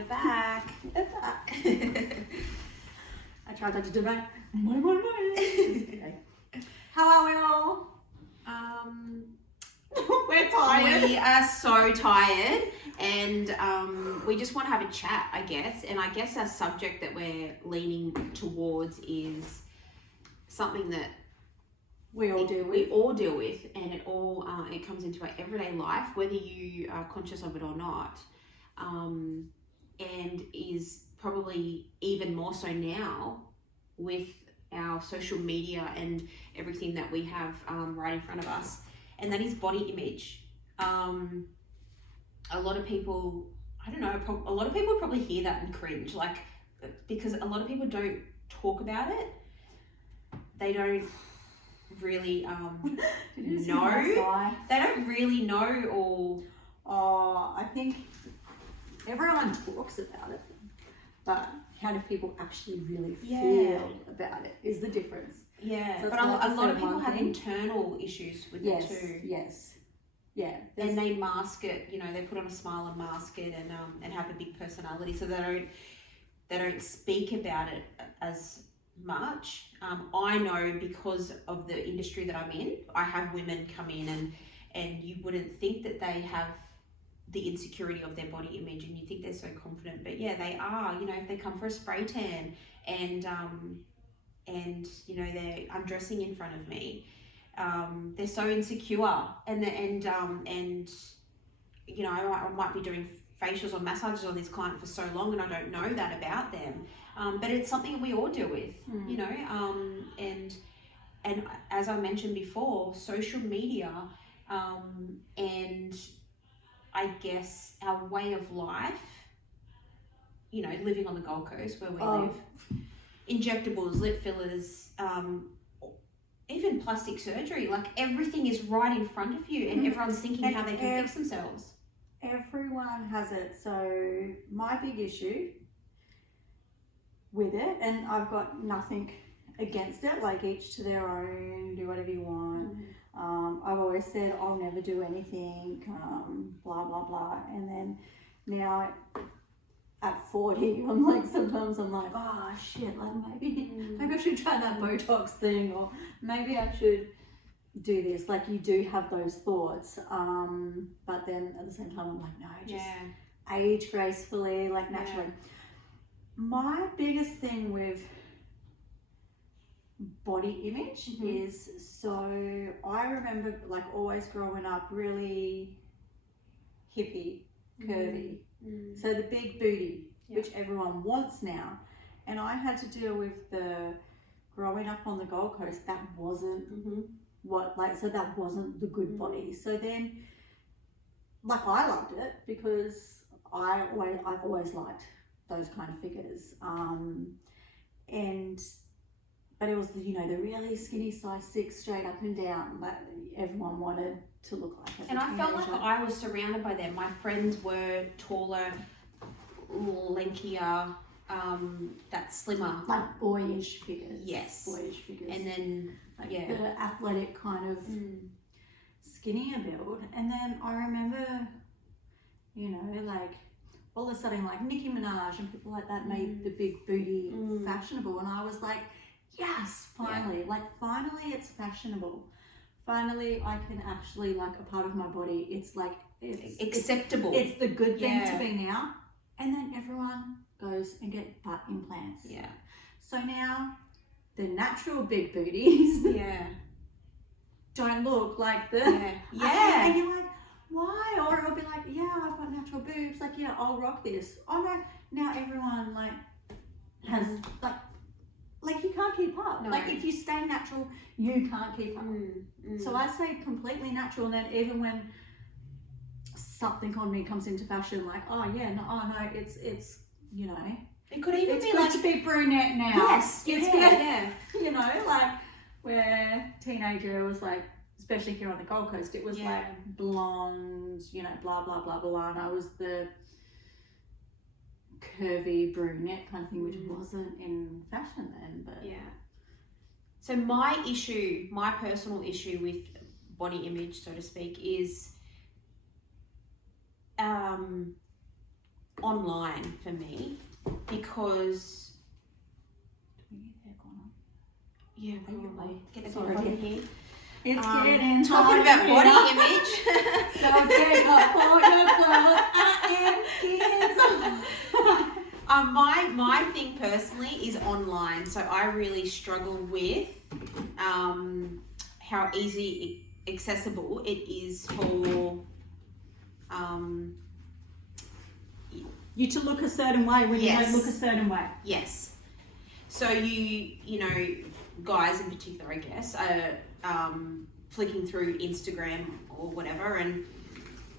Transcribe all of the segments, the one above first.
We're back. We're back. I tried not to do that. Okay. How are we all? We're tired. We are so tired, and we just want to have a chat, I guess. And I guess our subject that we're leaning towards is something that We all deal we with. all deal with, and it all it comes into our everyday life, whether you are conscious of it or not, and is probably even more so now with our social media and everything that we have right in front of us, and that is body image. A lot of people, I don't know, a lot of people probably hear that and cringe, like, because a lot of people don't talk about it. They don't really know. They don't really know, or I think everyone talks about it, but how do people actually really feel about it is the difference. Yeah, So but a lot of people have internal issues with it too. Yes. Yeah. And they mask it, you know, they put on a smile and mask it, and have a big personality, so they don't speak about it as much. I know, because of the industry that I'm in, I have women come in and you wouldn't think that they have the insecurity of their body image, and you think they're so confident, but yeah, they are. You know, if they come for a spray tan and you know, they're undressing in front of me, they're so insecure, and you know, I might be doing facials or massages on this client for so long, and I don't know that about them, but it's something we all deal with, you know, and as I mentioned before, social media, and I guess our way of life, you know, living on the Gold Coast where we live, injectables, lip fillers, even plastic surgery, like everything is right in front of you, and everyone's thinking how they can fix themselves. Everyone has it. So my big issue with it, and I've got nothing against it, like each to their own, do whatever you want. I've always said I'll never do anything, blah blah blah, and then now at 40, I'm like, sometimes I'm like, oh shit, like maybe I should try that Botox thing, or maybe I should do this. Like, you do have those thoughts, but then at the same time I'm like, no, just age gracefully, like naturally. My biggest thing with body image is, so I remember like always growing up really hippie, curvy, so the big booty, which everyone wants now, and I had to deal with the growing up on the Gold Coast, that wasn't so that wasn't the good body. So then, like, I loved it because I've always liked those kind of figures, but it was the, you know, the really skinny size 6 straight up and down that everyone wanted to look like. And I felt like I was surrounded by them. My friends were taller, lankier, that slimmer, like boyish figures. Yes, boyish figures. And then like the athletic kind of skinnier build. And then I remember, you know, like all of a sudden, like Nicki Minaj and people like that made the big booty fashionable, and I was like, yes, finally, like finally it's fashionable. Finally, I can actually, like, a part of my body, it's like, it's acceptable. It's the good thing to be now. And then everyone goes and get butt implants. Yeah. So now the natural big booties don't look like the and you're like, why? Or it'll be like, yeah, I've got natural boobs, like, yeah, I'll rock this. Oh no, now everyone like has like you can't keep up. No. Like, if you stay natural, you can't keep up. So I say completely natural, and then even when something on me comes into fashion, like, oh yeah, no, it's you know, it could even be like to be brunette now. Yes, it's good. You know, like where teenager was like, especially here on the Gold Coast, it was like blonde, you know, blah blah blah blah, and I was the curvy brunette kind of thing, which wasn't in fashion then. But so my personal issue with body image, so to speak, is online for me because yeah, probably get a Sorry. bit hot in here. It's getting Talking about body image. So take up all your clothes. I am kids. My thing personally is online, so I really struggle with how easy accessible it is for You to look a certain way when Yes. you don't look a certain way. yes. So you know, guys in particular, I guess, are flicking through Instagram or whatever, and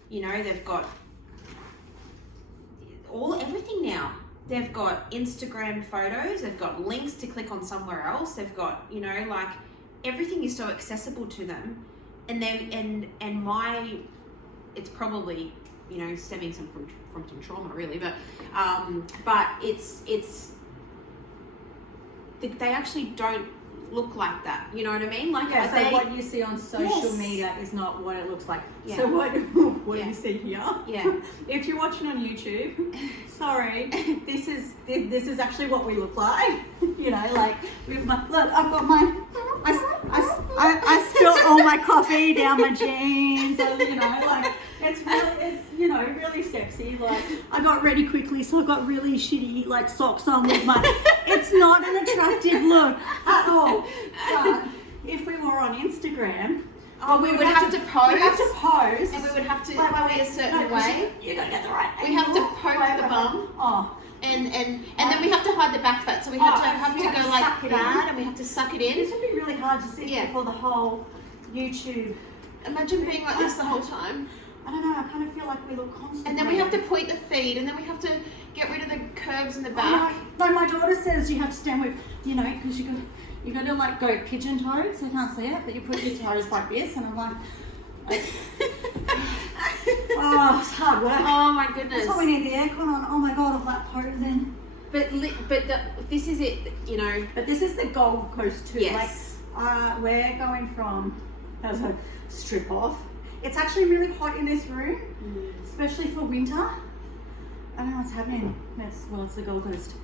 you know they've got everything now. They've got Instagram photos, they've got links to click on somewhere else, they've got, you know, like everything is so accessible to them, and it's probably, you know, stemming from some trauma really, but they actually don't look like that, you know what I mean? Like Yeah, so what you see on social Yes. media is not what it looks like. Yeah. So what Yeah. you see here? Yeah. If you're watching on YouTube, sorry, this is actually what we look like. You know, like with my look, I've got my I spilled all my coffee down my jeans. So, you know, like it's you know really sexy. Like I got ready quickly, so I got really shitty like socks on with my. It's not an attractive look at all. But if we were on Instagram. we would have to pose. We have to pose. And we would have to Wait, be a certain way. You don't get the right We have to angle. poke the bum. Oh. And then we have to hide the back fat, so we have to we have go to like suck it that, in. and we have to suck it This in. would be really hard to see Yeah. for the whole YouTube. Imagine being like this the whole time. I don't know, I kind of feel like we look constantly. And then we have to point the feet, and then we have to get rid of the curves in the back. No, my daughter says you have to stand with, you know, because you got to like go pigeon toed, so you can't see it, but you put your toes like this, and I'm like oh, it's hard work. Oh my goodness. That's why we need the aircon on. Oh my god, all that posing. This is it, you know. But this is the Gold Coast too. Yes. Like, we're going from as a strip off. It's actually really hot in this room, especially for winter. I don't know what's happening. It's the Gold Coast.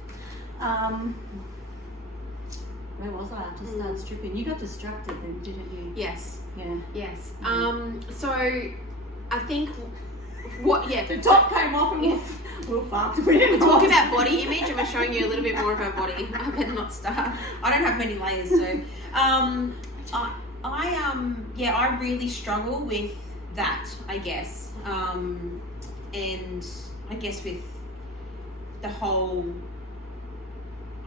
Where was I? I just started stripping. You got distracted then, didn't you? Yes. Yeah. Yes. So I think The top came off and we're fucked. We didn't We're talking about body image, and we're showing you a little bit more of our body. I better not start. I don't have many layers, so I really struggle with that, I guess, and I guess with the whole.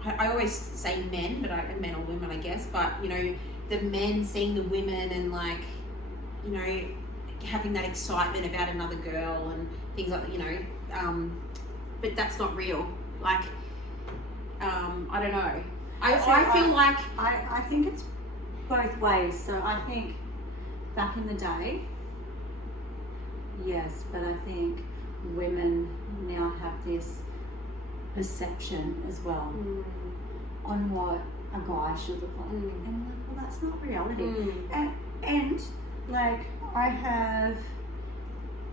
I always say men, but men or women, I guess. But you know, the men seeing the women and like, you know, having that excitement about another girl and things like that, you know. But that's not real. Like, I don't know. I feel like I think it's both ways. So I think back in the day, yes, but I think women now have this perception as well on what a guy should look like, and I'm like, well, that's not reality. And like I have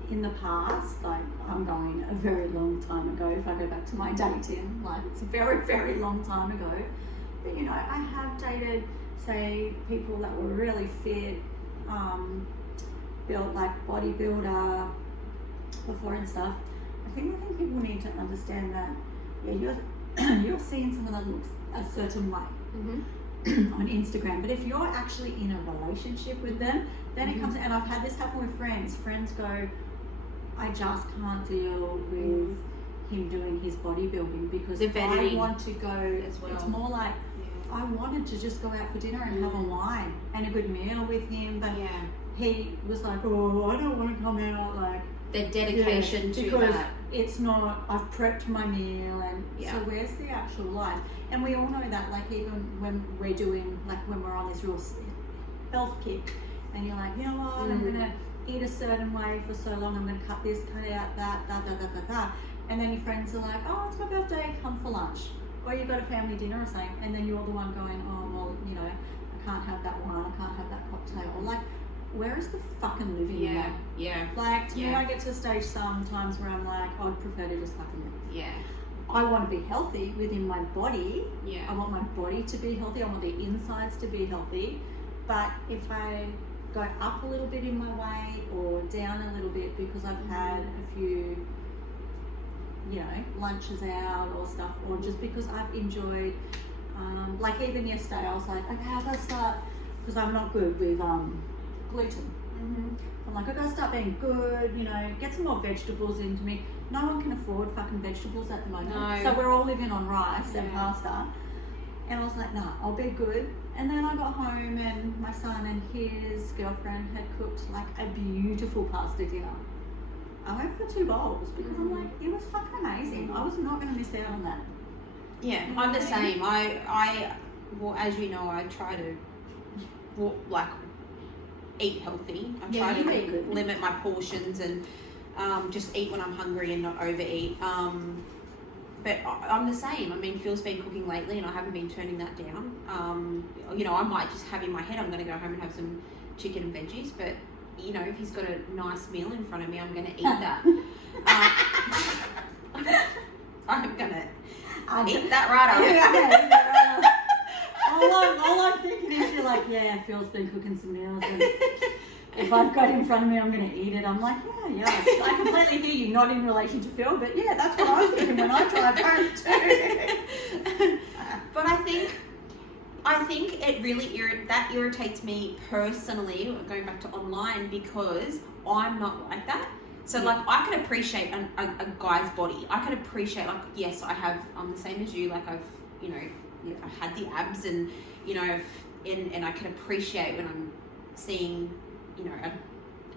in the past, like I'm going a very long time ago. If I go back to my dating, like it's a very, very long time ago. But you know, I have dated, say, people that were really fit, built like bodybuilder before and stuff. I think people need to understand that. Yeah, you're seeing someone that looks a certain way on Instagram, but if you're actually in a relationship with them, then it comes. And I've had this happen with friends. Friends go, I just can't deal with him doing his bodybuilding because I want to go as well. It's more like I wanted to just go out for dinner and have a wine and a good meal with him, but he was like, oh, I don't want to come out. Like the dedication to because that. It's not, I've prepped my meal, and so where's the actual life? And we all know that, like even when we're doing, like when we're on this real health kick, and you're like, you know what, I'm gonna eat a certain way for so long, I'm gonna cut this, cut out that, and then your friends are like, oh, it's my birthday, come for lunch, or you've got a family dinner or something, and then you're the one going, oh well, you know, I can't have that wine, I can't have that cocktail, or like where is the fucking living in that? Yeah. Like, to me, Yeah. I get to a stage sometimes where I'm like, I'd prefer to just fucking live. Yeah. I want to be healthy within my body. Yeah. I want my body to be healthy. I want the insides to be healthy. But if I go up a little bit in my weight or down a little bit because I've had a few, you know, lunches out or stuff, or just because I've enjoyed, like even yesterday I was like, okay, I've got to start, because I'm not good with gluten. I'm like, I've got to start being good, you know, get some more vegetables into me. No one can afford fucking vegetables at the moment. No. So we're all living on rice and pasta. And I was like, nah, I'll be good. And then I got home and my son and his girlfriend had cooked like a beautiful pasta dinner. I went for 2 bowls because I'm like, it was fucking amazing. I was not going to miss out on that. Yeah, You know I'm the what I mean? same. Well, as you know, I try to, like, eat healthy. I Yeah, try you eat to good. limit my portions and just eat when I'm hungry and not overeat. But I'm the same. I mean, Phil's been cooking lately and I haven't been turning that down. You know, I might just have in my head I'm going to go home and have some chicken and veggies, but, you know, if he's got a nice meal in front of me, I'm going to eat that. I'm going to eat that right up. All I'm thinking is you're like, yeah, Phil's been cooking some meals and if I've got it in front of me, I'm going to eat it. I'm like, yeah. I completely hear you, not in relation to Phil, but yeah, that's what I'm thinking when I drive home too. But I think it really irritates me personally, going back to online, because I'm not like that. So like I can appreciate a guy's body. I can appreciate, like, yes, I'm the same as you. Like I've had the abs and, you know, and I can appreciate when I'm seeing, you know,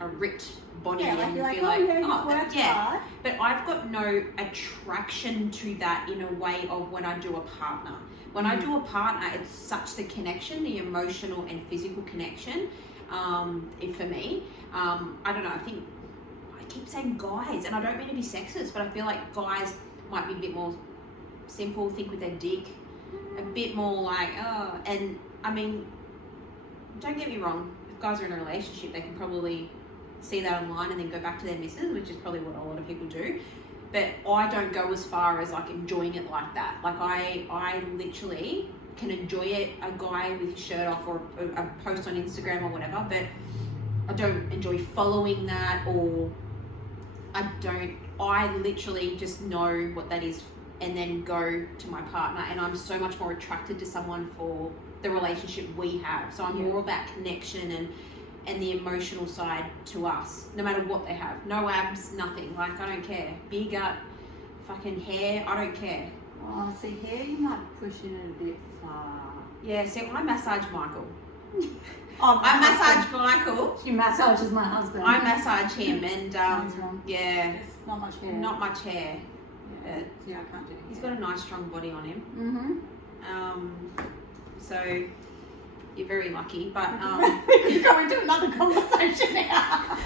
a ripped body and you're like, be like, you've worked hard. But I've got no attraction to that in a way of when I do a partner. When I do a partner, it's such the connection, the emotional and physical connection. For me, I don't know. I think I keep saying guys, and I don't mean to be sexist, but I feel like guys might be a bit more simple, think with their dick, a bit more like, and I mean, don't get me wrong. If guys are in a relationship, they can probably see that online and then go back to their missus, which is probably what a lot of people do. But I don't go as far as like enjoying it like that. Like I literally can enjoy it, a guy with his shirt off or a post on Instagram or whatever, but I don't enjoy following that, or I literally just know what that is and then go to my partner, and I'm so much more attracted to someone for the relationship we have. So I'm more about connection and the emotional side to us, no matter what they have. No abs, nothing. Like, I don't care. Big gut, fucking hair, I don't care. Oh, see, hair, you might be pushing it a bit far. Yeah, see, I massage Michael. I massage Michael. She massages my husband. I massage him, and Sounds wrong. yeah, Not much hair. not much hair. Yeah, yeah, I can't do it. He's got a nice strong body on him. Mm-hmm. So you're very lucky, but we could go into another conversation now.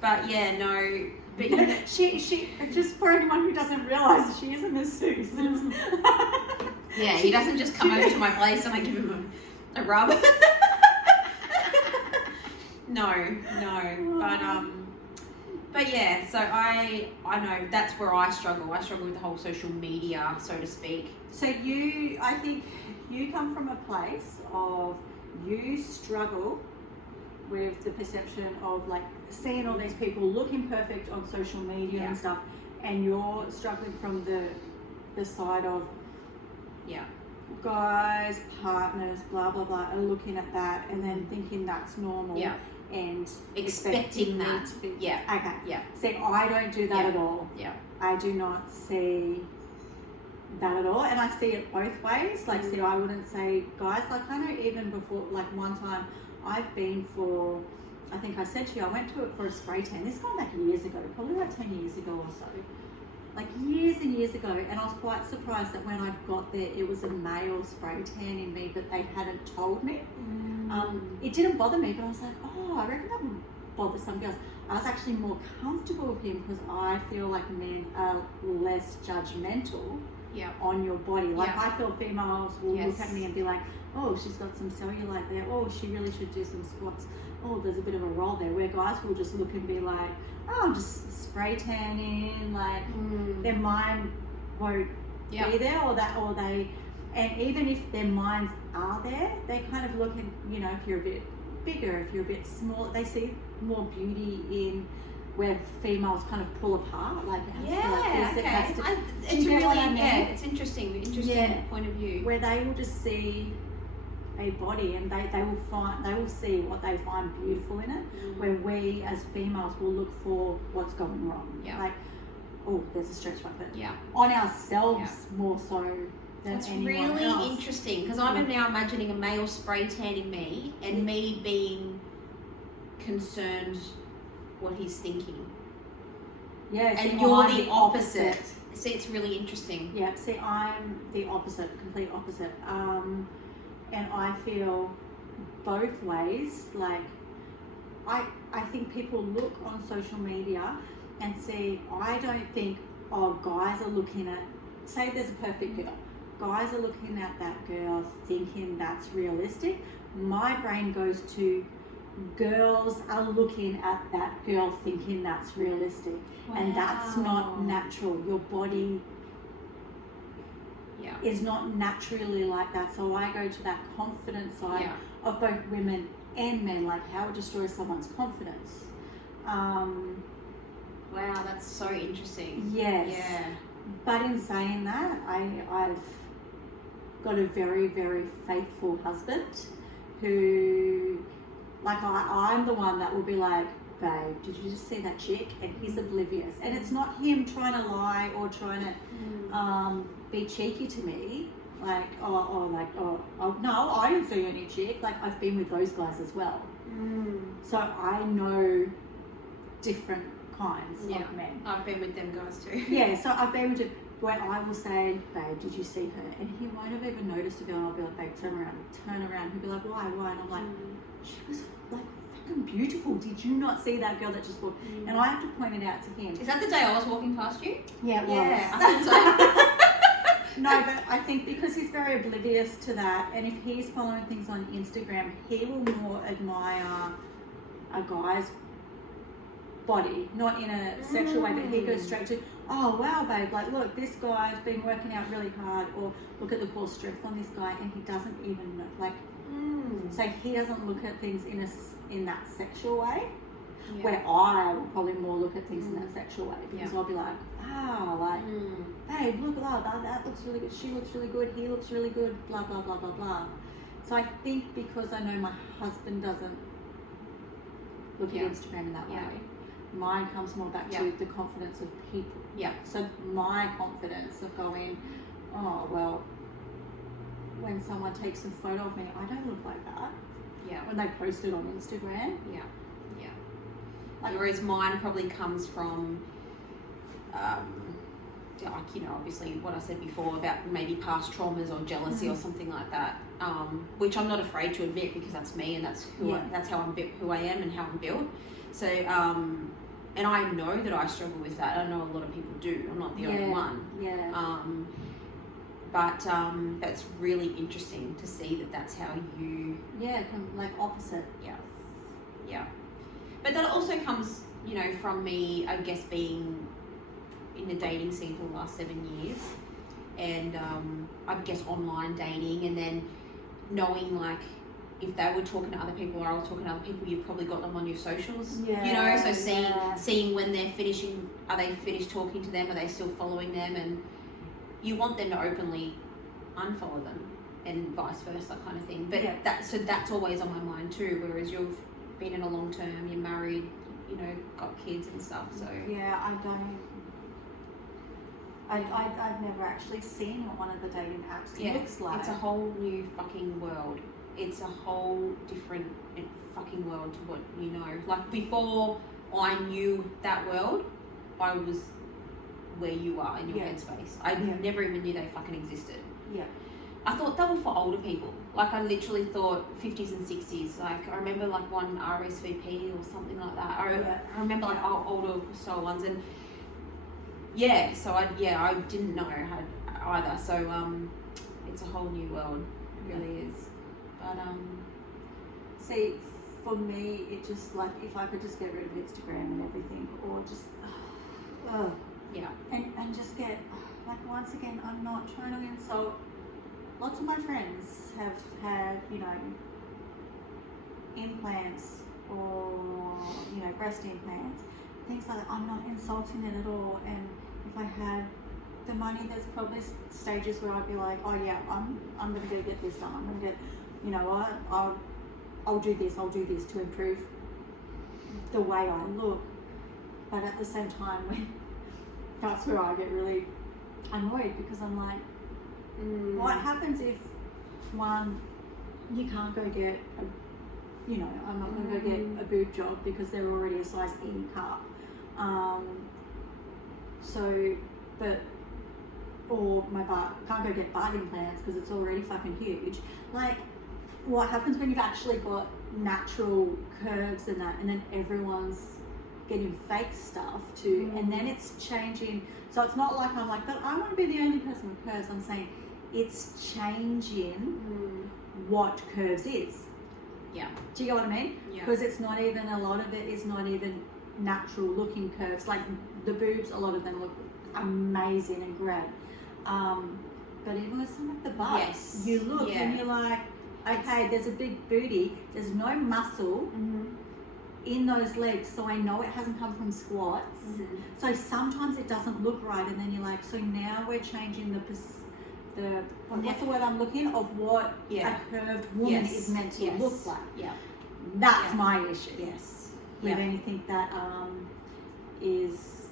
but yeah, no. But you know, she just for anyone who doesn't realise, she is a masseuse. yeah, he doesn't just come over to my place and I give him a rub. No, but yeah, so I know that's where I struggle. I struggle with the whole social media, so to speak. So I think you come from a place of you struggle with the perception of like seeing all these people looking perfect on social media and stuff, and you're struggling from the side of guys, partners, blah blah blah, and looking at that and then thinking that's normal and expecting that to be, okay see, I don't do that at all. I do not see that at all, and I see it both ways. Like, see, I wouldn't say guys, like I know even before, like one time I've been for, I think I said to you, I went to it for a spray tan. This gone back years ago, probably like 10 years ago or so. Like years and years ago, and I was quite surprised that when I got there, it was a male spray tan in me, but they hadn't told me. It didn't bother me, but I was like, oh, I reckon that would bother some girls. I was actually more comfortable with him because I feel like men are less judgmental on your body. Like Yeah. I feel females will Yes. look at me and be like, oh, she's got some cellulite there. Oh, she really should do some squats. Oh, there's a bit of a roll there. Where guys will just look and be like, oh, just spray tan in. Like their mind won't be there, or they. And even if their minds are there, they kind of look and, you know, if you're a bit bigger, if you're a bit smaller, they see more beauty in where females kind of pull apart. Like, it has to, like this, it has to, It's do you get really, what I mean? it's interesting point of view. Where they will just see a body and they will see what they find beautiful in it. Where we as females will look for what's going wrong. Like, oh, there's a stretch mark there. On ourselves more so. That's anyone really else. interesting, because I'm now imagining a male spray tanning me and me being concerned what he's thinking. Yeah, and see, you're I'm the opposite. See, it's really interesting. Yeah, see, I'm the opposite, complete opposite. And I feel both ways. Like, I think people look on social media and see, I don't think, oh, guys are looking at, say there's a perfect girl. Guys are looking at that girl thinking that's realistic. My brain goes to, girls are looking at that girl thinking that's realistic. And that's not natural. Your body is not naturally like that. So I go to that confidence side of both women and men, like how it destroys someone's confidence. Wow, that's so interesting. Yes. Yeah. But in saying that, I've got a very, very faithful husband who, like, I'm the one that will be like, babe, did you just see that chick? And he's oblivious. And it's not him trying to lie or trying to be cheeky to me. Like, oh, no, I didn't see any chick. Like, I've been with those guys as well. So I know different kinds of men. I've been with them guys too. Yeah, so I've been with where I will say, babe, did you see her? And he won't have even noticed a girl, and I'll be like, babe, turn around. He'll be like, why? And I'm like, she was like fucking beautiful. Did you not see that girl that just walked? And I have to point it out to him. Is that the day I was walking past you? Yeah, it was. I thought so. No, but I think because he's very oblivious to that, and if he's following things on Instagram, he will more admire a guy's body, not in a sexual way, but he goes straight to, oh wow, babe, like look, this guy's been working out really hard, or look at the core strength on this guy, and he doesn't even know, like, so he doesn't look at things in that sexual way. Where I will probably more look at things in that sexual way, because I'll be like, wow, like, babe, look, that looks really good, she looks really good, he looks really good, blah, blah, blah, blah, blah. So I think because I know my husband doesn't look at Instagram in that way, mine comes more back to the confidence of people. So my confidence of going, oh, well, when someone takes a photo of me, I don't look like that. When they post it on Instagram. Like, whereas mine probably comes from, like, you know, obviously what I said before about maybe past traumas or jealousy or something like that, which I'm not afraid to admit, because that's me and that's who that's how who I am and how I'm built. So, and I know that I struggle with that. I know a lot of people do. I'm not the only one. But that's really interesting to see that that's how you... like opposite. But that also comes, you know, from me, I guess, being in the dating scene for the last 7 years, and I guess online dating, and then knowing, like, if they were talking to other people or I was talking to other people, you've probably got them on your socials, you know, so seeing when they're finishing, are they finished talking to them, are they still following them, and you want them to openly unfollow them and vice versa kind of thing. But that's always on my mind too, whereas you've been in a long term, you're married, you know, got kids and stuff, so... I've never actually seen what one of the dating apps looks like. It's a whole new fucking world. It's a whole different fucking world to what you know. Like, before I knew that world, I was where you are in your headspace. I never even knew they fucking existed. I thought they were for older people. Like, I literally thought 50s and 60s. Like, I remember like one RSVP or something like that. I remember like older style ones, and so I didn't know. I either. So it's a whole new world. It really is. But see, for me, it just like if I could just get rid of Instagram and everything, or just yeah, and just get like, once again, I'm not trying to insult. Lots of my friends have had, you know, implants or, you know, breast implants, things like that. I'm not insulting it at all. And if I had the money, there's probably stages where I'd be like, oh yeah, I'm gonna go get this done. I'm gonna get, you know what, I'll do this to improve the way I look. But at the same time, when that's where I get really annoyed, because I'm like, what happens if, one, you can't go get a, you know, I'm not going to go get a boob job because they're already a size E cup. Or my butt, can't go get butt implants because it's already fucking huge. Like, what happens when you've actually got natural curves and that, and then everyone's getting fake stuff too, and then it's changing. So it's not like I'm like, but I want to be the only person with curves. I'm saying it's changing what curves is. Yeah. Do you get what I mean? Yeah. Because it's not even, a lot of it is not even natural looking curves. Like the boobs, a lot of them look amazing and great. But even with some of the butts, you look and you're like, okay, there's a big booty, there's no muscle in those legs, so I know it hasn't come from squats. So sometimes it doesn't look right, and then you're like, so now we're changing the what's the word I'm looking of what a curved woman is meant to look like. Yeah, that's my issue. Yes, with anything that is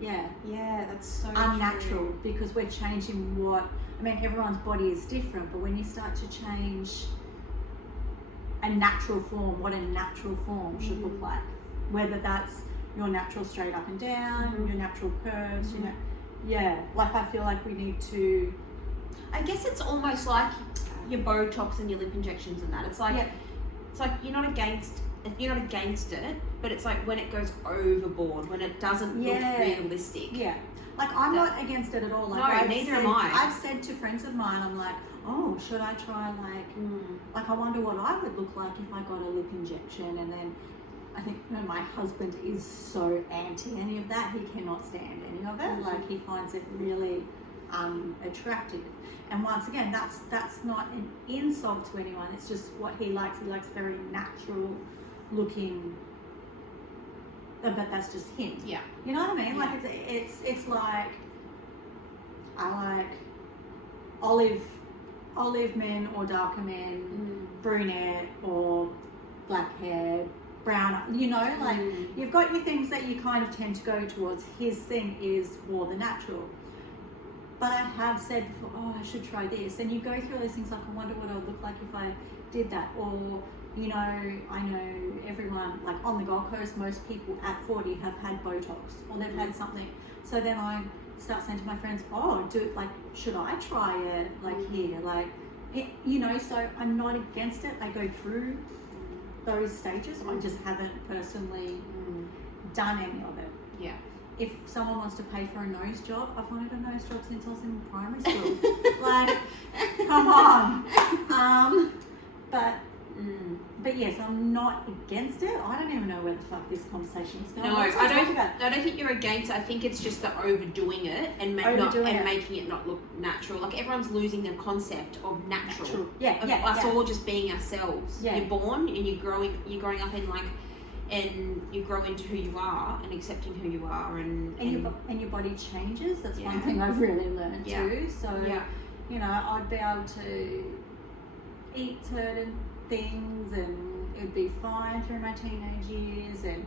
that's so unnatural, true. because we're changing what, I mean, everyone's body is different, but when you start to change a natural form, what a natural form should look like, whether that's your natural straight up and down, your natural curves, you know, like I feel like we need to, I guess it's almost like your Botox and your lip injections and that. It's like it's like you're not against it, but it's like when it goes overboard, when it doesn't look realistic. Yeah. Like I'm not against it at all. Like no, neither am I. I've said to friends of mine, I'm like, oh, should I try like I wonder what I would look like if I got a lip injection. And then I think, you know, my husband is so anti any of that. He cannot stand any of it. Like he finds it really attractive. And once again, that's not an insult to anyone. It's just what he likes. He likes very natural looking. But that's just him. Yeah. You know what I mean? Like it's like I like olive men or darker men, brunette or black hair, brown. You know, like you've got your things that you kind of tend to go towards. His thing is more the natural. But I have said before, oh, I should try this. And you go through all these things like, I wonder what I would look like if I did that. Or, you know, I know everyone, like on the Gold Coast, most people at 40 have had Botox or they've had something. So then I start saying to my friends, oh, like, should I try it? Like here, like, it, you know, so I'm not against it. I go through those stages. I just haven't personally done any of it. Yeah. If someone wants to pay for a nose job, I've wanted a nose job since I was in primary school. Like, come on. But yes, I'm not against it. I don't even know where the fuck this conversation is going. No, I don't think you're against it. I think it's just the overdoing it and making it not look natural. Like everyone's losing the concept of natural. Us all just being ourselves. Yeah. You're born and you're growing up in like. And you grow into who you are and accepting who you are, and your body changes. That's one thing I've really learned too. So you know, I'd be able to eat certain things and it'd be fine through my teenage years, and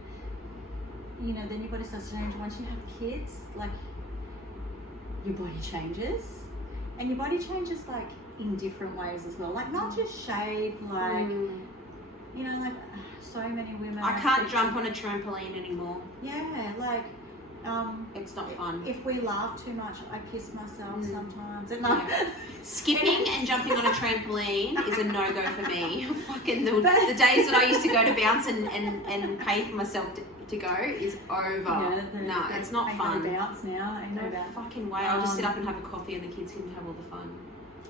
you know, then your body starts to change once you have kids. Like your body changes, and your body changes like in different ways as well. Like not just shape, like. You know, like so many women. I can't jump on a trampoline anymore. Yeah, like it's not fun. If we laugh too much, I piss myself sometimes. Skipping and jumping on a trampoline is a no-go for me. Fucking the days that I used to go to bounce and pay for myself to go is over. Nah, it's not fun. No bounce now. Ain't no bounce. Fucking way. I'll just sit up and have a coffee and the kids can have all the fun.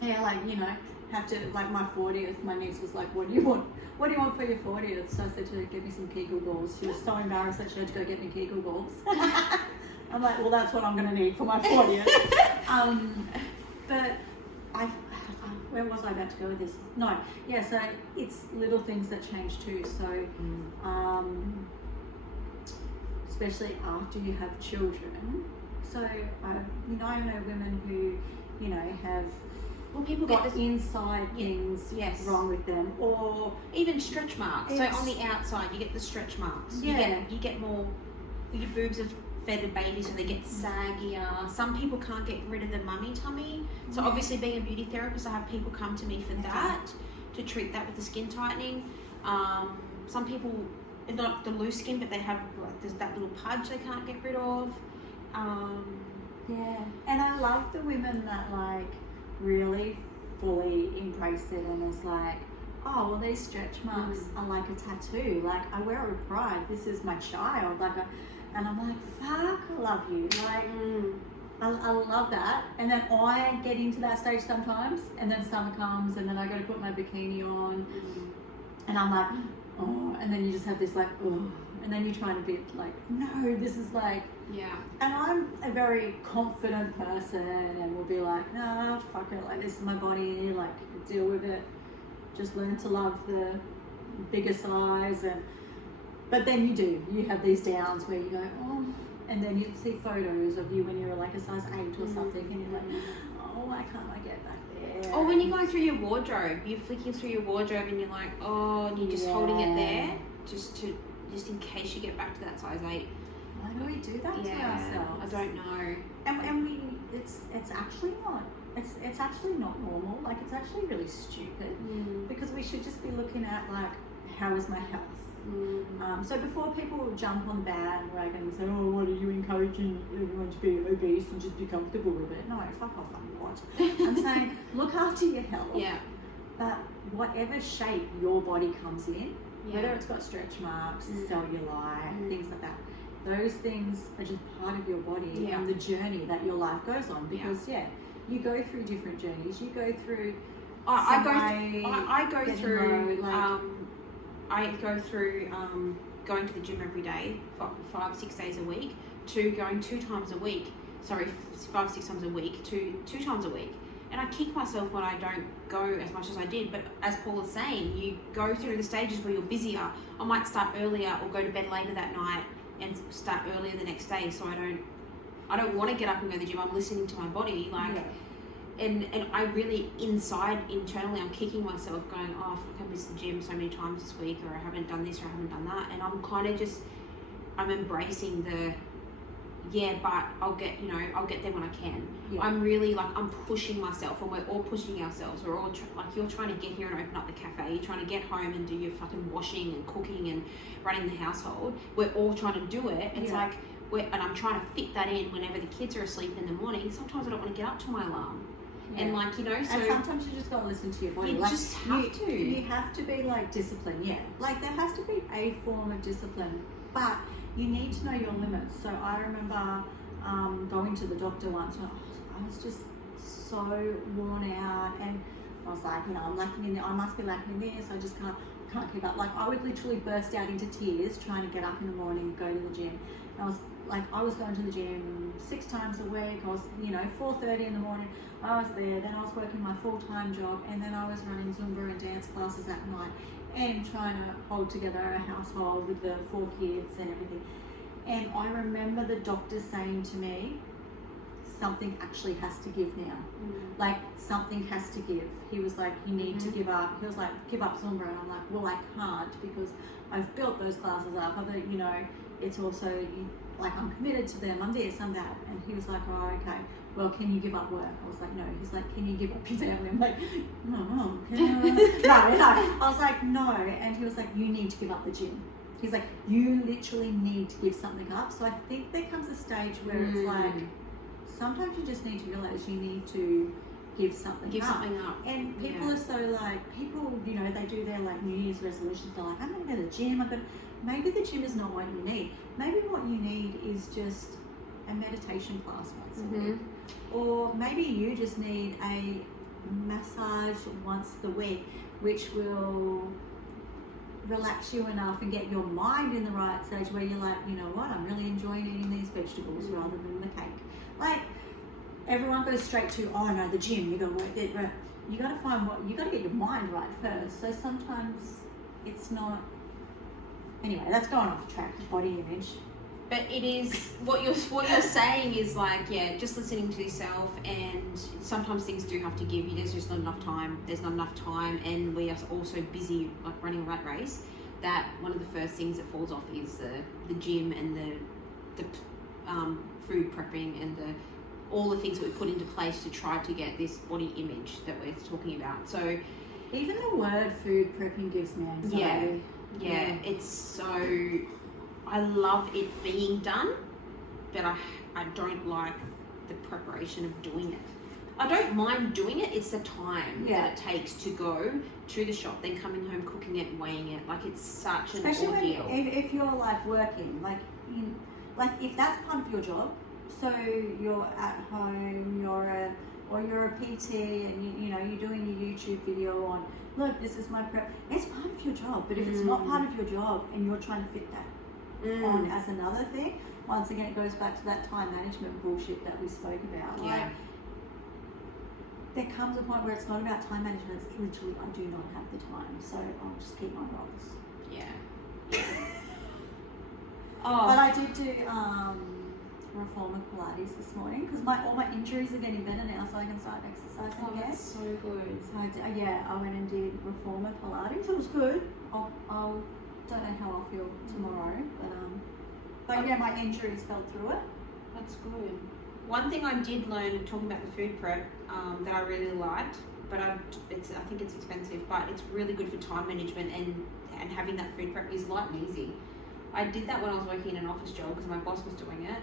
Yeah, like, you know, have to, like my 40th, my niece was like, what do you want? What do you want for your 40th? So I said to her, get me some Kegel balls. She was so embarrassed that she had to go get me Kegel balls. I'm like, well, that's what I'm going to need for my 40th. But where was I about to go with this? No, yeah, so it's little things that change too. So, especially after you have children. So, you know, I know women who, you know, have people got get inside things wrong with them, or even stretch marks. So on the outside, you get the stretch marks. Yeah. You get more. Your boobs have fed a baby, so they get saggier. Some people can't get rid of the mummy tummy. So obviously, being a beauty therapist, I have people come to me for that, to treat that with the skin tightening. Some people, not the loose skin, but they have like there's that little pudge they can't get rid of. Yeah, and I love the women that like really fully embrace it and is like, oh, well, these stretch marks are like a tattoo. Like, I wear it with pride. This is my child. Like, and I'm like, fuck, I love you. Like, I love that. And then I get into that stage sometimes, and then summer comes, and then I go to put my bikini on, and I'm like, oh, and then you just have this like, oh, and then you're trying to be like, no, this is like, and I'm a very confident person and will be like, nah, fuck it, like this is my body, like deal with it, just learn to love the bigger size. And but then you have these downs where you go, oh, and then you see photos of you when you're like a size 8 or something, and you're like, oh, why can't I get back there? Or when you're going through your wardrobe, you're flicking through your wardrobe and you're like, oh, and you're just holding it there just in case you get back to that size 8. Why do we do that to ourselves? I don't know. And we, it's actually not. It's actually not normal. Like, it's actually really stupid, because we should just be looking at like, how is my health? So before people jump on the bandwagon and say, oh, what are you encouraging everyone to be obese and just be comfortable with it? No, fuck off, I'm not. I'm saying look after your health. Yeah. But whatever shape your body comes in, whether it's got stretch marks, cellulite, things like that, those things are just part of your body and the journey that your life goes on. Because you go through different journeys. You go through. I go through going to the gym every day, 5-6 days a week, to going 2 times a week. 5-6 times a week to 2 times a week. And I kick myself when I don't go as much as I did. But as Paul was saying, you go through the stages where you're busier. I might start earlier or go to bed later that night and start earlier the next day. So I don't want to get up and go to the gym. I'm listening to my body, like, and I really internally, I'm kicking myself, going, oh, fuck, I missed the gym so many times this week, or I haven't done this, or I haven't done that, and I'm kind of I'm embracing but I'll get there when I can. I'm really like, I'm pushing myself, and we're all pushing ourselves. We're all you're trying to get here and open up the cafe. You're trying to get home and do your fucking washing and cooking and running the household. We're all trying to do it. It's like, and I'm trying to fit that in whenever the kids are asleep in the morning. Sometimes I don't want to get up to my alarm. And like, so and sometimes you just gotta listen to your body. You just have to. You have to be like disciplined. Like, there has to be a form of discipline, but you need to know your limits. So I remember going to the doctor once, and I was just so worn out, and I was like, I'm lacking in I must be lacking in this. I just can't keep up. Like, I would literally burst out into tears trying to get up in the morning, go to the gym. And I was going to the gym 6 times a week. I was, 4:30 in the morning. I was there. Then I was working my full-time job, and then I was running Zumba and dance classes at night, and trying to hold together a household with the 4 kids and everything. And I remember the doctor saying to me, something actually has to give now. Like, something has to give. He was like, you need to give up. He was like, give up Zumba. And I'm like, well, I can't, because I've built those classes up. It's also, like, I'm committed to them. I'm this, I'm that. And he was like, oh, okay. Well, can you give up work? I was like, no. He's like, can you give up your family? I'm like, no. No. I was like, no. And he was like, you need to give up the gym. He's like, you literally need to give something up. So I think there comes a stage where it's like, sometimes you just need to realize you need to give something up. And people are so like, they do their like New Year's resolutions. They're like, I'm going to go to the gym. maybe the gym is not what you need. Maybe what you need is just a meditation class once a week. Or maybe you just need a massage once a week, which will relax you enough and get your mind in the right stage where you're like, you know what, I'm really enjoying eating these vegetables rather than the cake. Like, everyone goes straight to, oh no, the gym, you gotta work it, right? You gotta find you gotta get your mind right first. So sometimes it's not, anyway, that's going off track, body image. But it is, what you're saying is like, yeah, just listening to yourself, and sometimes things do have to give you. There's just not enough time. There's not enough time, and we are also busy, like running a rat race, that one of the first things that falls off is the gym and the food prepping and all the things that we put into place to try to get this body image that we're talking about. So even the word food prepping gives me anxiety. Yeah, it's so, I love it being done, but I don't like the preparation of doing it. I don't mind doing it, it's the time that it takes to go to the shop, then coming home, cooking it, weighing it. Like, it's such an ordeal. Especially if you're like working, like if that's part of your job, so you're at home, you're a PT, and you know, you're doing your YouTube video on, look, this is my prep. It's part of your job, but if it's not part of your job and you're trying to fit that on as another thing, once again, it goes back to that time management bullshit that we spoke about. Like, there comes a point where it's not about time management, it's literally, I do not have the time, so I'll just keep my roles. But I did do reformer Pilates this morning because all my injuries are getting better now, so I can start exercising again. That's so good. So I went and did reformer Pilates. It was good. I'll don't know how I'll feel tomorrow, but yeah, my injuries fell through it. That's good. One thing I did learn talking about the food prep that I really liked, but I think it's expensive, but it's really good for time management, and having that food prep is light and easy. I did that when I was working in an office job because my boss was doing it,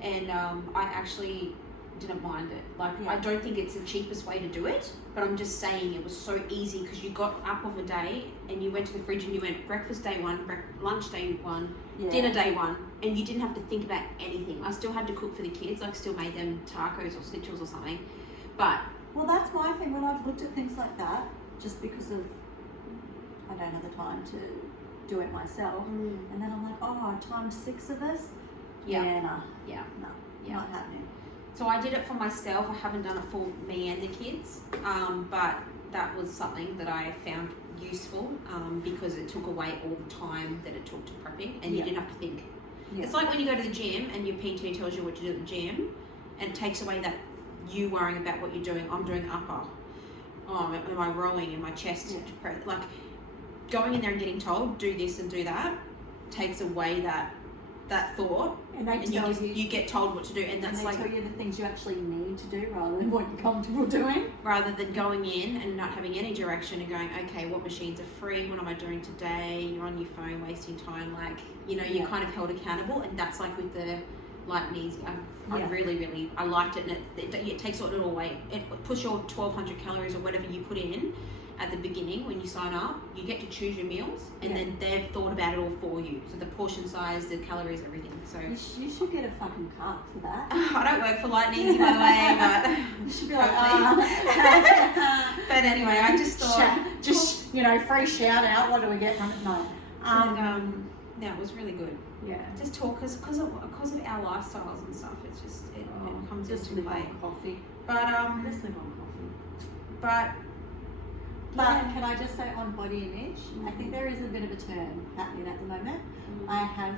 and I actually didn't mind it. Like, I don't think it's the cheapest way to do it, but I'm just saying it was so easy because you got up of a day and you went to the fridge and you went breakfast day one, lunch day one, dinner day one, and you didn't have to think about anything. I still had to cook for the kids, like still made them tacos or schnitzel or something, but... Well, that's my thing when I've looked at things like that, just because of, I don't have the time to do it myself, and then I'm like, oh, times 6 of us? Not happening. So I did it for myself. I haven't done it for me and the kids, but that was something that I found useful because it took away all the time that it took to prepping, and you didn't have to think. It's like when you go to the gym and your PT tells you what to do at the gym, and it takes away that you worrying about what you're doing. I'm doing upper. Oh, am I rowing in my chest to press? Like, going in there and getting told do this and do that takes away that thought, and you get told what to do, and that's they tell you the things you actually need to do rather than what you're comfortable doing, rather than going in and not having any direction and going, okay, what machines are free, what am I doing today? You're on your phone wasting time, like, you know, you're kind of held accountable. And that's like with the light and easy, I liked it, and it takes it all away. It puts your 1200 calories or whatever you put in at the beginning when you sign up. You get to choose your meals, and then they've thought about it all for you. So the portion size, the calories, everything. So you should get a fucking cart for that. I don't work for Light and Easy, by the way, but you should be like, but anyway, I just thought, free shout out. What do we get from it? No. No, it was really good. Yeah. Just talk because of our lifestyles and stuff. It's just it comes into play. Coffee. But just live on coffee. But can I just say on body image, I think there is a bit of a turn happening at the moment. I have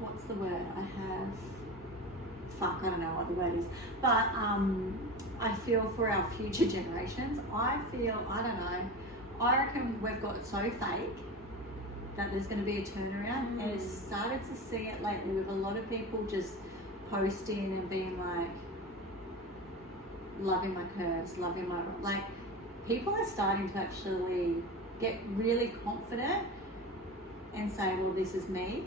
what's the word? I don't know what the word is. But I feel for our future generations, I reckon we've got it so fake that there's going to be a turnaround, and I've started to see it lately with a lot of people just posting and being like, loving my curves, like, people are starting to actually get really confident and say, well, this is me,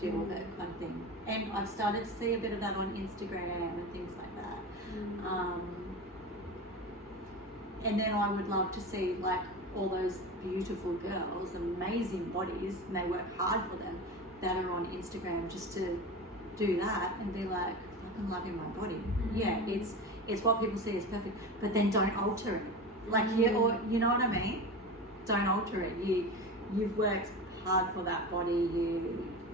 deal with it, kind of thing. And I've started to see a bit of that on Instagram and things like that. And then I would love to see, like, all those beautiful girls, amazing bodies, and they work hard for them, that are on Instagram just to do that and be like, fucking loving my body. Yeah, it's what people see as perfect, but then don't alter it. Like you know what I mean? Don't alter it. You've worked hard for that body.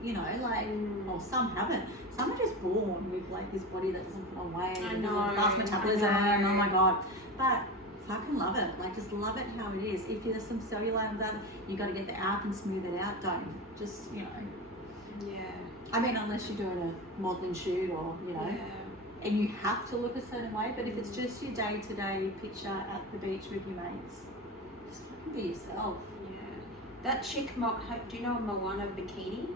You know, like, well, some haven't. Some are just born with like this body that doesn't put on weight. I and know. Fast metabolism. I know. Oh my god. But fucking love it. Like, just love it how it is. If there's some cellulite and that, you got to get the app and smooth it out. Don't. Just, you know. Yeah. I mean, unless you're doing a modelling shoot or, you know, and you have to look a certain way. But if it's just your day-to-day picture at the beach with your mates, just fucking be yourself. Yeah. That chick, do you know Moana Bikini?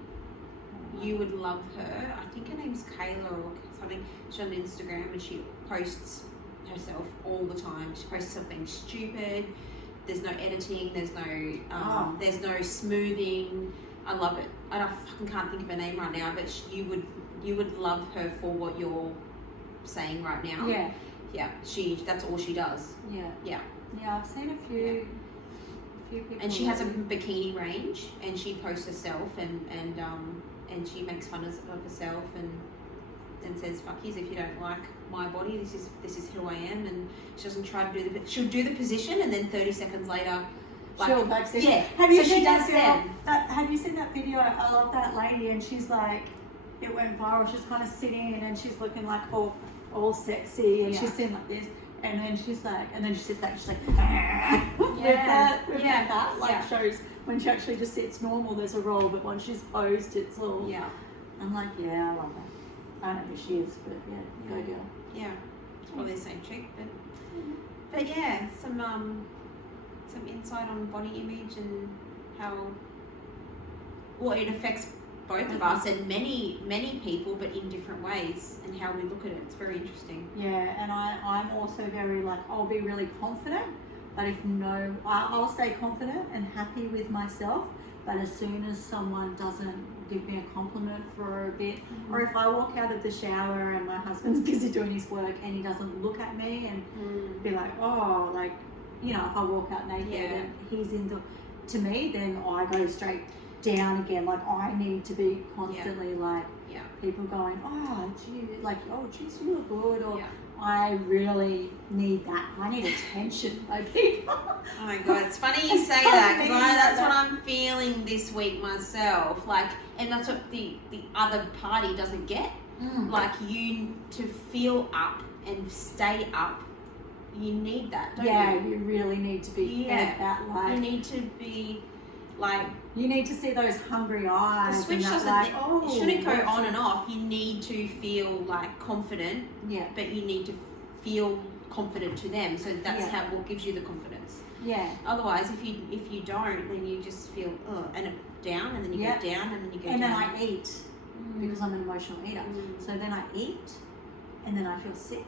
You would love her. I think her name's Kayla or something. She's on Instagram and she posts herself all the time. She posts something stupid. There's no editing. There's no smoothing. I love it. I fucking can't think of her name right now, but you would love her for what you're saying right now. Yeah. Yeah. That's all she does. Yeah. Yeah. Yeah, I've seen a few people. And she has a bikini range, and she posts herself, and she makes fun of herself, and says "fuck yous if you don't like my body. This is who I am." And she doesn't try to do she'll do the position, and then 30 seconds later, like, she'll backstep. yeah. Have you so seen she does that them. have you seen that video? I love that lady, and she's like, it went viral. She's kind of sitting, and she's looking like all sexy, and she's sitting like this. And then she's like, and then she sits back, she's like, with that, like, shows when she actually just sits normal, there's a roll, but once she's posed, it's all, I'm like, yeah, I love that. I don't know who she is, but go girl. Yeah, it's probably the same chick, but yeah, some insight on body image and how, well, it affects both of us and many people, but in different ways, and how we look at it. It's very interesting. Yeah, and I'm also very like, I'll be really confident, but I'll stay confident and happy with myself, but as soon as someone doesn't give me a compliment for a bit, or if I walk out of the shower and my husband's busy doing his work and he doesn't look at me and be like, oh, like, you know, if I walk out naked and he's to me, then I go straight down again. Like, I need to be constantly like people going, oh geez, like, oh geez, you look good, or I really need that. I need attention by people. Oh my god, it's funny you say that, because that's what I'm feeling this week myself. Like, and that's what the other party doesn't get. Like, you to feel up and stay up, you need that, don't you? You really need to be fed that, like, you need to be like, you need to see those hungry eyes. The switch doesn't, like, it shouldn't go on and off. You need to feel like confident, but you need to feel confident to them. So that's what gives you the confidence. Yeah. Otherwise, if you don't, then you just feel and down, and then you go down, and then you go down. And then I eat because I'm an emotional eater. So then I eat, and then I feel sick,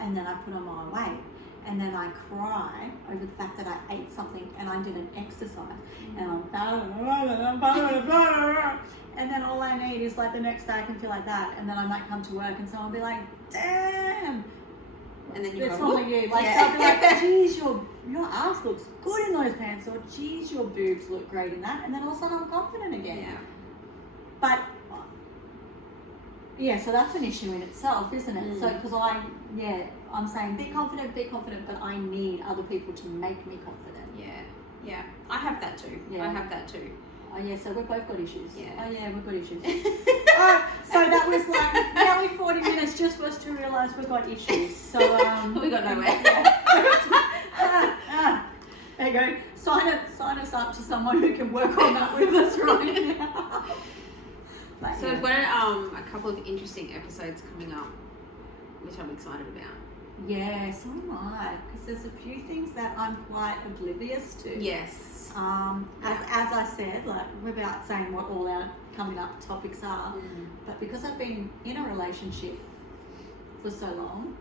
and then I put on my weight. And then I cry over the fact that I ate something and I didn't exercise. And and then all I need is like the next day I can feel like that. And then I might come to work and someone will be like, damn. And then you it's go, not you. Like, they'll be like, geez, your ass looks good in those pants. Or geez, your boobs look great in that. And then all of a sudden I'm confident again. Yeah. But so that's an issue in itself, isn't it? So, because I'm saying be confident, but I need other people to make me confident. Yeah. I have that too. Oh yeah, so we've both got issues. Yeah. Oh yeah, we've got issues. So that was like nearly 40 minutes just for us to realise we've got issues. So we got nowhere. There you go. Sign us up to someone who can work on that with us right now. But, so we've got a couple of interesting episodes coming up, which I'm excited about. Yeah, so am I, because there's a few things that I'm quite oblivious to. Yes. As I said, like, without saying what all our coming up topics are, but because I've been in a relationship for so long,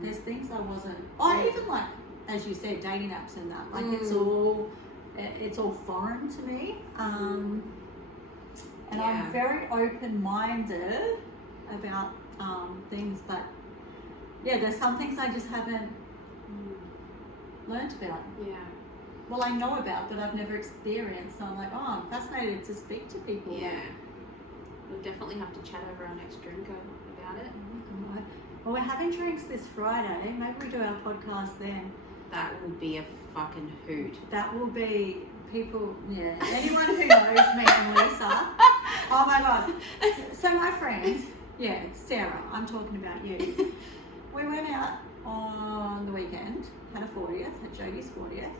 there's things I wasn't. Even like, as you said, dating apps and that. Like, it's all foreign to me. And I'm very open-minded about things, but there's some things I just haven't learned about. Yeah. well, I know about, but I've never experienced. So I'm like, oh, I'm fascinated to speak to people. Yeah. We'll definitely have to chat over our next drink about it. Oh, God. Well, we're having drinks this Friday. Maybe we do our podcast then. That would be a fucking hoot. That will be people, yeah. Anyone who knows me and Lisa. Oh my God. So my friend, yeah, Sarah, I'm talking about you. We went out on the weekend, had a 40th, at Jodie's 40th.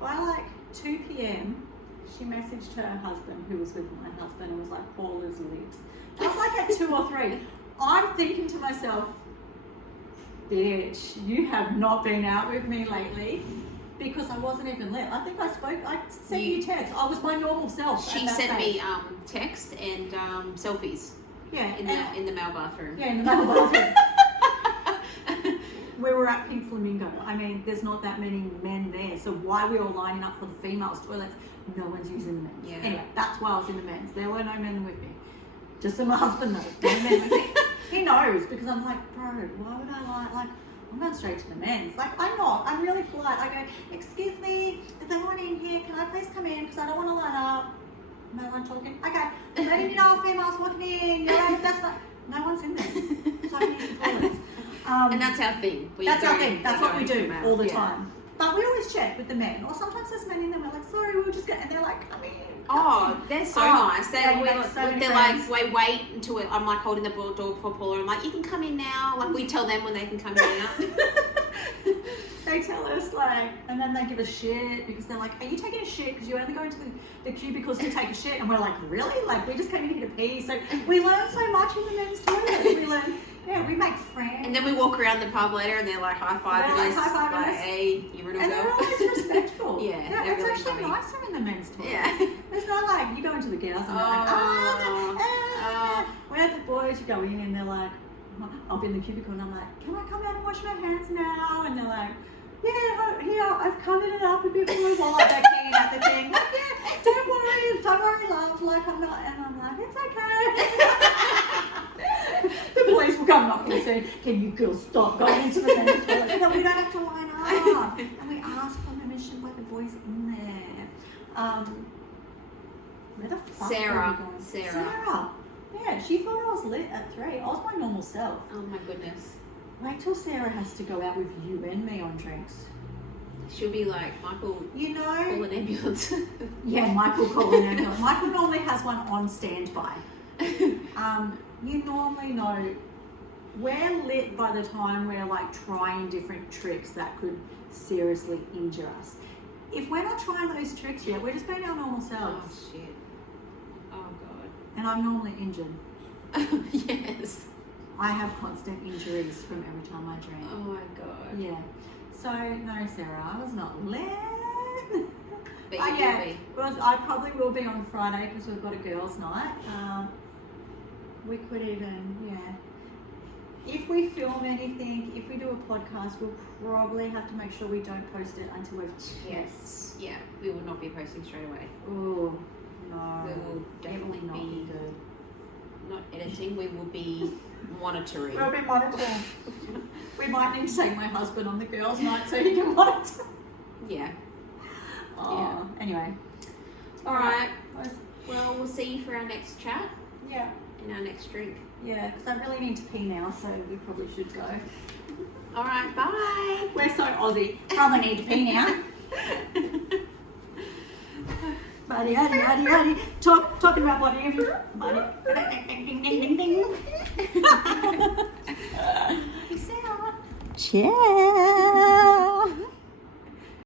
By like 2 p.m, she messaged her husband, who was with my husband, and was like, Paula's lit. I was like at 2 or 3. I'm thinking to myself, bitch, you have not been out with me lately, because I wasn't even lit. I think I sent you text. I was my normal self. She sent me text and selfies. Yeah, in the male bathroom. Yeah, in the male bathroom. We were at Pink Flamingo. I mean, there's not that many men there, so why are we all lining up for the females' toilets? No one's using the men's. Yeah. Anyway, that's why I was in the men's. There were no men with me. Just so my husband knows. No men with me. He knows, because I'm like, bro, why would I like, I'm going straight to the men's. Like, I'm not. I'm really polite. I go, excuse me, is anyone in here? Can I please come in? Because I don't want to line up. No one talking. Okay, I'm letting you know females walking in. Yeah, that's not. No one's in there. So I can use the toilets. And that's our thing. That's our thing. That's what we do all the time. But we always check with the men. Or sometimes there's men in there, we're like, sorry, we'll just get, and they're like, come in. Oh, they're so nice. They're friends. like, wait until I'm like holding the door for Paula. I'm like, you can come in now. Like, we tell them when they can come in now. They tell us, like, and then they give us shit because they're like, are you taking a shit? Because you only go into the cubicles to take a shit. And we're like, really? Like, we just came in here to pee. So we learn so much in the men's toilet. We learn, yeah, we make friends. And then we walk around the pub later and they're like high-fiving us. Like, hey, you ready to go? And they're always respectful. Yeah, it's really actually funny. nicer in the men's toilet. Yeah. It's not like you go into the girls and they're like, where the boys, you go in and they're like, I'll be in the cubicle and I'm like, can I come out and wash my hands now? And they're like, yeah, here, I've covered it up a bit more while I'm back in at the thing. Like, yeah, don't worry, love. Like, I'm not, and I'm like, it's okay. The police will come up and say, can you girls stop going into the men's toilet? No, we don't have to line up. And we ask for permission by the boys in there. Where the fuck Sarah. are we going? Sarah. Yeah, she thought I was lit at 3. I was my normal self. Oh my goodness. Wait till Sarah has to go out with you and me on drinks. She'll be like, Michael, you know, call an ambulance. Yeah, Michael call an ambulance. Michael normally has one on standby. You normally know we're lit by the time we're like trying different tricks that could seriously injure us. If we're not trying those tricks yet, we're just being our normal selves. Oh shit. Oh god. And I'm normally injured. Yes. I have constant injuries from every time I drink. Oh my god. Yeah. So, no, Sarah, I was not lit. But you will be. Well, I probably will be on Friday because we've got a girls' night. We could even, yeah. If we film anything, if we do a podcast, we'll probably have to make sure we don't post it until we've checked. Yes. Yeah, we will not be posting straight away. Oh, no. We will definitely it will not be good. Not editing, we will be monitoring. We'll be monitoring. We might need to take my husband on the girls' night so he can monitor. Yeah. Oh, Yeah. Anyway. Alright. Well, we'll see you for our next chat Yeah. and our next drink. Yeah, because I really need to pee now, so we probably should go. Alright, bye. We're so Aussie. Probably need to pee now. Buddy. Talking about body. Buddy. Ding, ding, ding, ding. Cheers.